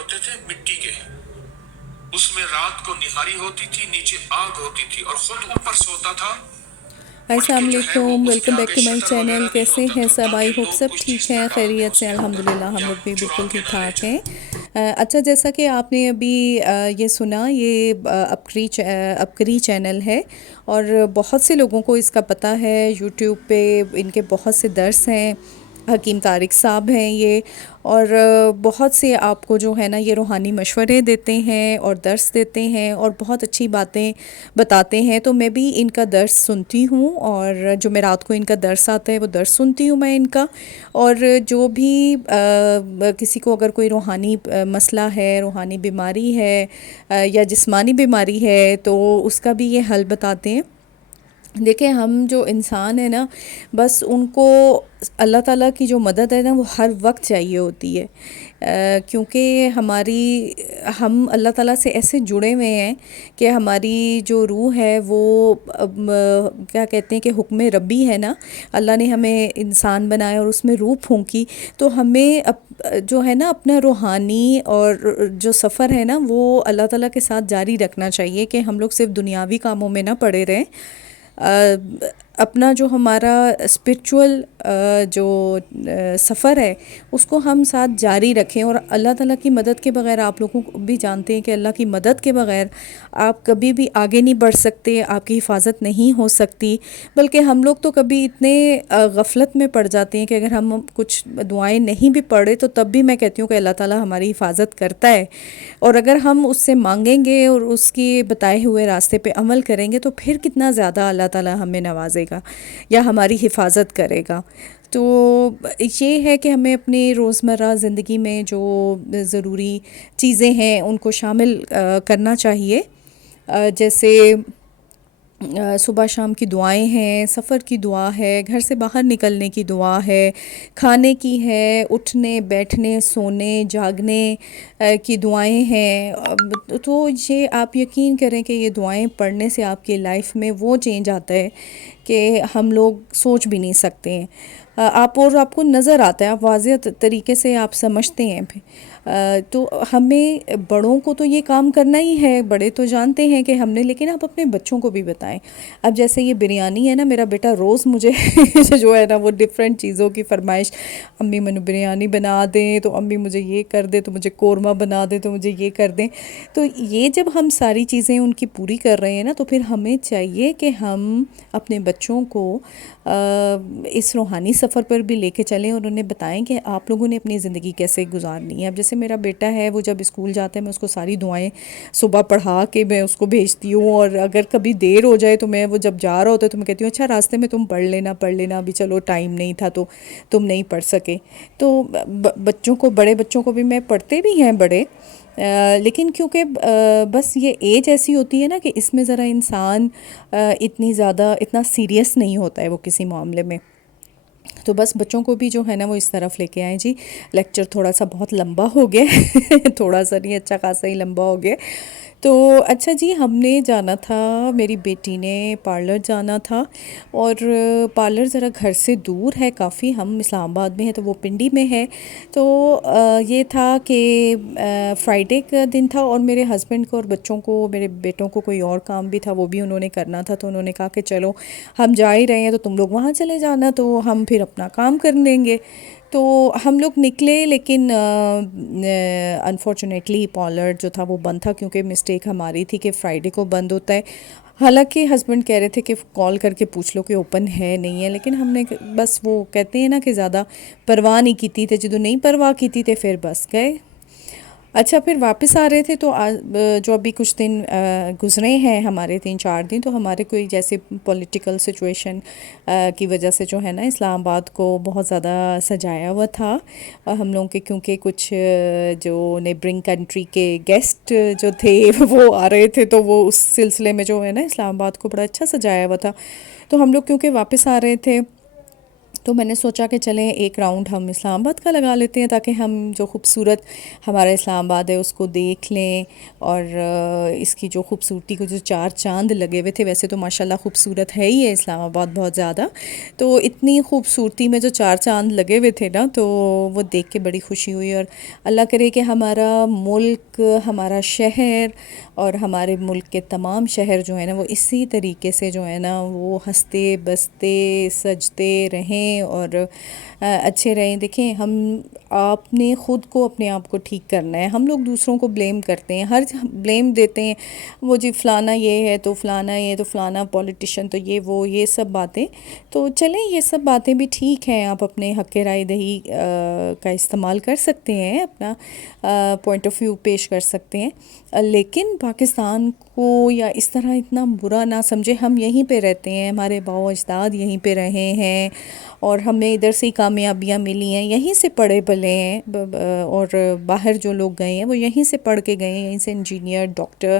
ہوتے تھے مٹی کے، اس میں رات کو نہاری ہوتی تھی، نیچے آگ ہوتی تھی اور خود اوپر سوتا تھا. مٹھ السلام کے جو ہے وہ علیکم، اس کے ویلکم بیک آگے ٹو مائی شٹر چینل. وغیرہ نہیں کیسے ہوتا ہیں تھا سب؟ آئی تاکہ ہوپ لوگ سب کچھ ٹھیک چیز ہیں، نکال کے خیریت اس سے کے الحمدللہ. اندر ہم یا لوگ بھی چرا بالکل کے ٹھیک نہ لے ٹھاک جائیں. ہیں. اچھا، جیسا کہ آپ نے ابھی یہ سنا، یہ ابکری چینل ہے اور بہت سے لوگوں کو اس کا پتہ ہے. یوٹیوب پہ ان کے بہت سے درس ہیں. حکیم طارق صاحب ہیں یہ، اور بہت سے آپ کو جو ہے نا یہ روحانی مشورے دیتے ہیں اور درس دیتے ہیں اور بہت اچھی باتیں بتاتے ہیں. تو میں بھی ان کا درس سنتی ہوں، اور جو میں رات کو ان کا درس آتا ہے وہ درس سنتی ہوں میں ان کا. اور جو بھی کسی کو اگر کوئی روحانی مسئلہ ہے، روحانی بیماری ہے یا جسمانی بیماری ہے، تو اس کا بھی یہ حل بتاتے ہیں. دیکھیں، ہم جو انسان ہیں نا، بس ان کو اللہ تعالیٰ کی جو مدد ہے نا وہ ہر وقت چاہیے ہوتی ہے. کیونکہ ہم اللہ تعالیٰ سے ایسے جڑے ہوئے ہیں کہ ہماری جو روح ہے وہ کیا کہتے ہیں کہ حکم ربی ہے نا. اللہ نے ہمیں انسان بنایا اور اس میں روح پھونکی، تو ہمیں جو ہے نا اپنا روحانی اور جو سفر ہے نا وہ اللہ تعالیٰ کے ساتھ جاری رکھنا چاہیے، کہ ہم لوگ صرف دنیاوی کاموں میں نہ پڑے رہیں. اپنا جو ہمارا اسپرچول جو سفر ہے اس کو ہم ساتھ جاری رکھیں. اور اللہ تعالیٰ کی مدد کے بغیر، آپ لوگوں کو بھی جانتے ہیں کہ اللہ کی مدد کے بغیر آپ کبھی بھی آگے نہیں بڑھ سکتے، آپ کی حفاظت نہیں ہو سکتی. بلکہ ہم لوگ تو کبھی اتنے غفلت میں پڑ جاتے ہیں کہ اگر ہم کچھ دعائیں نہیں بھی پڑھے تو تب بھی میں کہتی ہوں کہ اللہ تعالیٰ ہماری حفاظت کرتا ہے. اور اگر ہم اس سے مانگیں گے اور اس کے بتائے ہوئے راستے پہ عمل کریں گے تو پھر کتنا زیادہ اللہ تعالیٰ ہمیں نوازے گا یا ہماری حفاظت کرے گا. تو یہ ہے کہ ہمیں اپنی روزمرہ زندگی میں جو ضروری چیزیں ہیں ان کو شامل کرنا چاہیے. جیسے صبح شام کی دعائیں ہیں، سفر کی دعا ہے، گھر سے باہر نکلنے کی دعا ہے، کھانے کی ہے، اٹھنے بیٹھنے سونے جاگنے کی دعائیں ہیں. تو یہ آپ یقین کریں کہ یہ دعائیں پڑھنے سے آپ کی لائف میں وہ چینج آتا ہے کہ ہم لوگ سوچ بھی نہیں سکتے ہیں. آپ کو نظر آتا ہے، آپ واضح طریقے سے آپ سمجھتے ہیں. تو ہمیں بڑوں کو تو یہ کام کرنا ہی ہے، بڑے تو جانتے ہیں کہ ہم نے، لیکن آپ اپنے بچوں کو بھی بتائیں. اب جیسے یہ بریانی ہے نا، میرا بیٹا روز مجھے جو ہے نا وہ ڈفرینٹ چیزوں کی فرمائش، امی میں نے بریانی بنا دیں تو امی مجھے یہ کر دیں، تو مجھے قورمہ بنا دیں تو مجھے یہ کر دیں. تو یہ جب ہم ساری چیزیں ان کی پوری کر رہے ہیں نا، تو پھر ہمیں چاہیے کہ ہم اپنے بچوں کو اس روحانی سفر پر بھی لے کے چلیں اور انہیں بتائیں کہ آپ لوگوں نے اپنی زندگی کیسے گزارنی ہے. اب جیسے میرا بیٹا ہے، وہ جب اسکول جاتا ہے میں اس کو ساری دعائیں صبح پڑھا کے میں اس کو بھیجتی ہوں. اور اگر کبھی دیر ہو جائے تو میں، وہ جب جا رہا ہوتا ہے تو میں کہتی ہوں اچھا راستے میں تم پڑھ لینا ابھی، چلو ٹائم نہیں تھا تو تم نہیں پڑھ سکے. تو بچوں کو، بڑے بچوں کو بھی میں، پڑھتے بھی ہیں بڑے، لیکن کیونکہ بس یہ ایج ایسی ہوتی ہے نا کہ اس میں ذرا انسان اتنا سیریس نہیں ہوتا ہے وہ کسی معاملے میں. تو بس بچوں کو بھی جو ہے نا وہ اس طرف لے کے آئیں. جی لیکچر تھوڑا سا بہت لمبا ہو گیا تھوڑا سا نہیں، اچھا خاصا ہی لمبا ہو گیا. تو اچھا جی، ہم نے جانا تھا، میری بیٹی نے پارلر جانا تھا. اور پارلر ذرا گھر سے دور ہے کافی، ہم اسلام آباد میں ہیں تو وہ پنڈی میں ہے. تو یہ تھا کہ فرائیڈے کا دن تھا اور میرے ہسبینڈ کو اور بچوں کو، میرے بیٹوں کو کوئی اور کام بھی تھا، وہ بھی انہوں نے کرنا تھا. تو انہوں نے کہا کہ چلو ہم جا ہی رہے ہیں تو تم لوگ وہاں چلے جانا، تو ہم پھر اپنا کام کر لیں گے. تو ہم لوگ نکلے، لیکن انفارچونیٹلی پارلر جو تھا وہ بند تھا، کیونکہ مسٹیک ہماری تھی کہ فرائیڈے کو بند ہوتا ہے. حالانکہ ہسبینڈ کہہ رہے تھے کہ کال کر کے پوچھ لو کہ اوپن ہے نہیں ہے، لیکن ہم نے بس، وہ کہتے ہیں نا کہ زیادہ پرواہ نہیں کی تھی، جدو نہیں پرواہ کی تھی پھر بس گئے. اچھا، پھر واپس آ رہے تھے تو جو ابھی کچھ دن گزرے ہیں ہمارے 3-4 دن، تو ہمارے کوئی جیسے پولیٹیکل سچویشن کی وجہ سے جو ہے نا اسلام آباد کو بہت زیادہ سجایا ہوا تھا ہم لوگوں کے، کیونکہ کچھ جو نیبرنگ کنٹری کے گیسٹ جو تھے وہ آ رہے تھے، تو وہ اس سلسلے میں جو ہے نا اسلام آباد کو بڑا اچھا سجایا ہوا تھا. تو ہم لوگ کیونکہ واپس آ رہے تھے تو میں نے سوچا کہ چلیں ایک راؤنڈ ہم اسلام آباد کا لگا لیتے ہیں تاکہ ہم جو خوبصورت ہمارا اسلام آباد ہے اس کو دیکھ لیں، اور اس کی جو خوبصورتی کو جو چار چاند لگے ہوئے تھے، ویسے تو ماشاءاللہ خوبصورت ہے ہی ہے اسلام آباد بہت زیادہ، تو اتنی خوبصورتی میں جو چار چاند لگے ہوئے تھے نا، تو وہ دیکھ کے بڑی خوشی ہوئی، اور اللہ کرے کہ ہمارا ملک، ہمارا شہر اور ہمارے ملک کے تمام شہر جو ہیں نا وہ اسی طریقے سے جو ہے نا وہ ہنستے بستے سجتے رہیں اور اچھے رہیں۔ دیکھیں، ہم آپ نے خود کو اپنے آپ کو ٹھیک کرنا ہے۔ ہم لوگ دوسروں کو بلیم کرتے ہیں، ہر بلیم دیتے ہیں، وہ جی فلانا یہ ہے تو فلانا یہ تو فلانا پولیٹیشین تو یہ سب باتیں، تو چلیں یہ سب باتیں بھی ٹھیک ہیں، آپ اپنے حق رائے دہی کا استعمال کر سکتے ہیں، اپنا پوائنٹ آف ویو پیش کر سکتے ہیں، لیکن پاکستان کو یا اس طرح اتنا برا نہ سمجھے۔ ہم یہیں پہ رہتے ہیں، ہمارے باؤ اجداد یہیں پہ رہے ہیں، اور ہمیں ادھر سے ہی کامیابیاں ملی ہیں، یہیں سے پڑھے پلے ہیں، اور باہر جو لوگ گئے ہیں وہ یہیں سے پڑھ کے گئے ہیں، یہیں سے انجینئر ڈاکٹر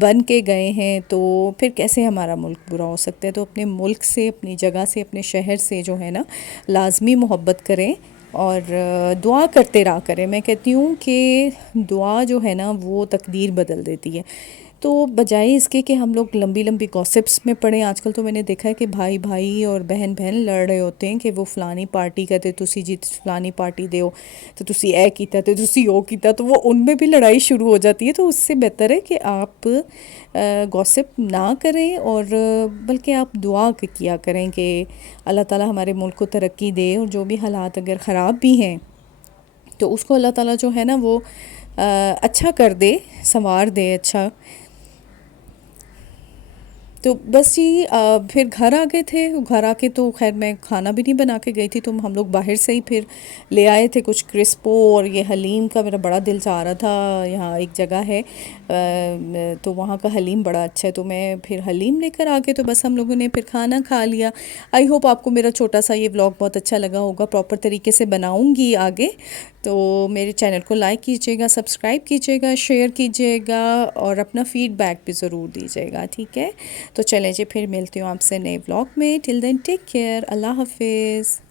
بن کے گئے ہیں، تو پھر کیسے ہمارا ملک برا ہو سکتا ہے؟ تو اپنے ملک سے، اپنی جگہ سے، اپنے شہر سے جو ہے نا لازمی محبت کریں اور دعا کرتے رہا کریں۔ میں کہتی ہوں کہ دعا جو ہے نا وہ تقدیر بدل دیتی ہے۔ تو بجائے اس کے کہ ہم لوگ لمبی لمبی گوسپس میں پڑیں، آج کل تو میں نے دیکھا ہے کہ بھائی بھائی اور بہن بہن لڑ رہے ہوتے ہیں کہ وہ فلانی پارٹی کا تے تسی جی فلانی پارٹی دے ہو تو تسی اے کیتا تے تسی او کیتا، تو وہ ان میں بھی لڑائی شروع ہو جاتی ہے۔ تو اس سے بہتر ہے کہ آپ گوسپ نہ کریں، اور بلکہ آپ دعا کیا کریں کہ اللہ تعالیٰ ہمارے ملک کو ترقی دے، اور جو بھی حالات اگر خراب بھی ہیں تو اس کو اللہ تعالیٰ جو ہے نا وہ اچھا کر دے، سنوار دے اچھا۔ تو بس جی پھر گھر آ گئے تھے، گھر آ کے تو خیر میں کھانا بھی نہیں بنا کے گئی تھی، تو ہم لوگ باہر سے ہی پھر لے آئے تھے کچھ کرسپو اور یہ حلیم کا میرا بڑا دل چاہ رہا تھا۔ یہاں ایک جگہ ہے تو وہاں کا حلیم بڑا اچھا ہے، تو میں پھر حلیم لے کر آ کے تو بس ہم لوگوں نے پھر کھانا کھا لیا۔ آئی ہوپ آپ کو میرا چھوٹا سا یہ ولاگ بہت اچھا لگا ہوگا، پراپر طریقے سے بناؤں گی آگے، تو میرے چینل کو لائک کیجیے گا، سبسکرائب کیجیے گا، شیئر کیجیے گا، اور اپنا فیڈ بیک بھی ضرور دیجیے گا، ٹھیک ہے؟ تو چلیں جی پھر ملتی ہوں آپ سے نئے ولاگ میں، ٹل دین ٹیک کیئر، اللہ حافظ۔